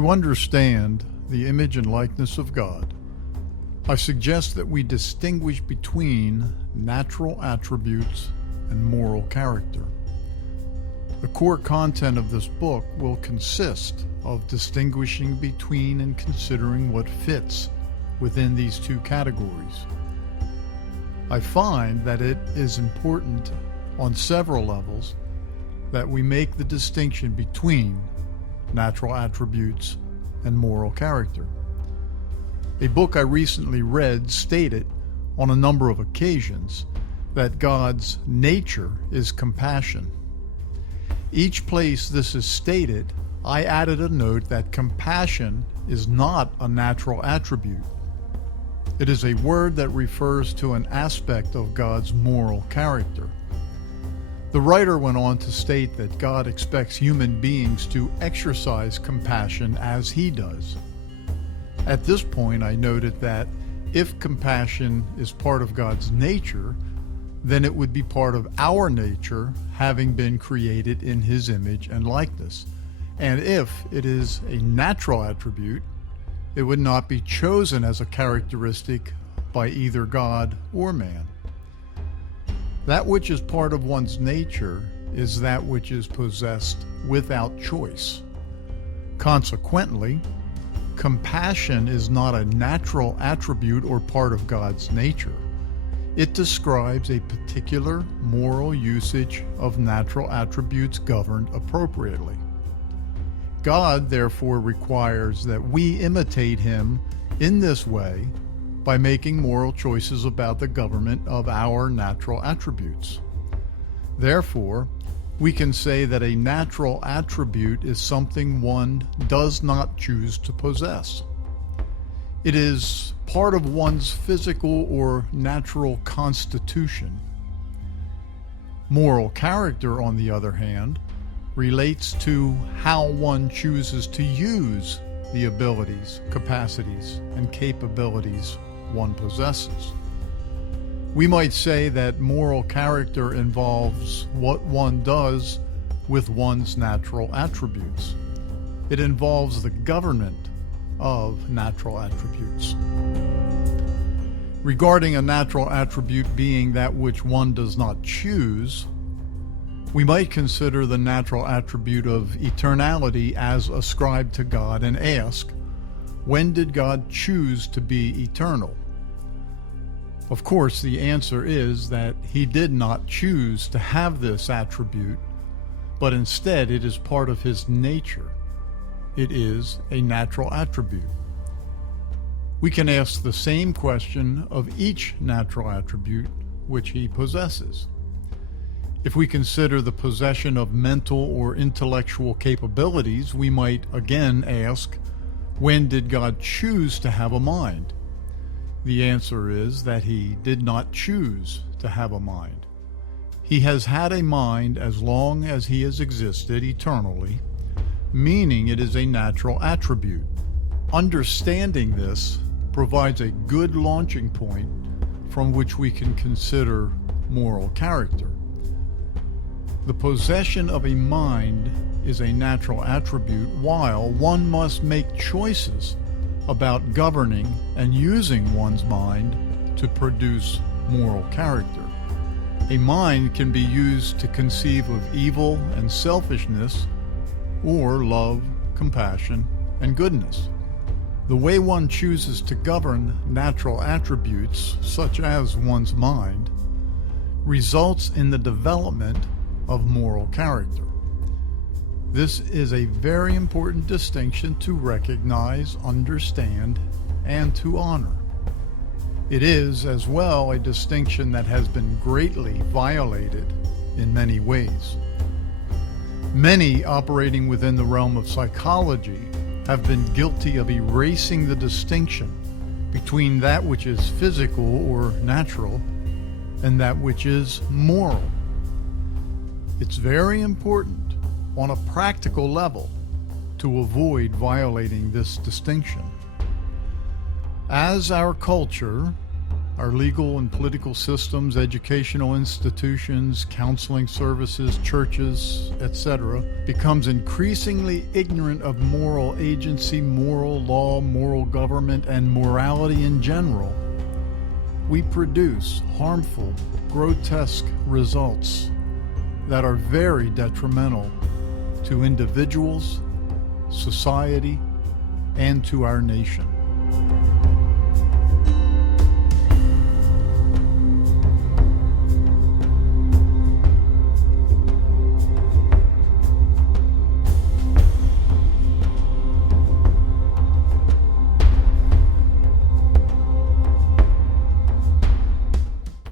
To understand the image and likeness of God, I suggest that we distinguish between natural attributes and moral character. The core content of this book will consist of distinguishing between and considering what fits within these two categories. I find that it is important on several levels that we make the distinction between natural attributes and moral character. A book I recently read stated on a number of occasions that God's nature is compassion. Each place this is stated, I added a note that compassion is not a natural attribute. It is a word that refers to an aspect of God's moral character. The writer went on to state that God expects human beings to exercise compassion as He does. At this point, I noted that if compassion is part of God's nature, then it would be part of our nature, having been created in His image and likeness. And if it is a natural attribute, it would not be chosen as a characteristic by either God or man. That which is part of one's nature is that which is possessed without choice. Consequently, compassion is not a natural attribute or part of God's nature. It describes a particular moral usage of natural attributes governed appropriately. God therefore requires that we imitate Him in this way by making moral choices about the government of our natural attributes. Therefore, we can say that a natural attribute is something one does not choose to possess. It is part of one's physical or natural constitution. Moral character, on the other hand, relates to how one chooses to use the abilities, capacities, and capabilities one possesses. We might say that moral character involves what one does with one's natural attributes. It involves the government of natural attributes. Regarding a natural attribute being that which one does not choose, we might consider the natural attribute of eternality as ascribed to God and ask, when did God choose to be eternal? Of course, the answer is that He did not choose to have this attribute, but instead it is part of His nature. It is a natural attribute. We can ask the same question of each natural attribute which He possesses. If we consider the possession of mental or intellectual capabilities, we might again ask, when did God choose to have a mind? The answer is that He did not choose to have a mind. He has had a mind as long as He has existed eternally, meaning it is a natural attribute. Understanding this provides a good launching point from which we can consider moral character. The possession of a mind is a natural attribute, while one must make choices about governing and using one's mind to produce moral character. A mind can be used to conceive of evil and selfishness, or love, compassion, and goodness. The way one chooses to govern natural attributes, such as one's mind, results in the development of moral character. This is a very important distinction to recognize, understand, and to honor. It is, as well, a distinction that has been greatly violated in many ways. Many operating within the realm of psychology have been guilty of erasing the distinction between that which is physical or natural and that which is moral. It's very important on a practical level to avoid violating this distinction. As our culture, Our legal and political systems, educational institutions, counseling services, churches, etc., becomes increasingly ignorant of moral agency, moral law, moral government, and morality in general. We produce harmful, grotesque results that are very detrimental to individuals, society, and to our nation.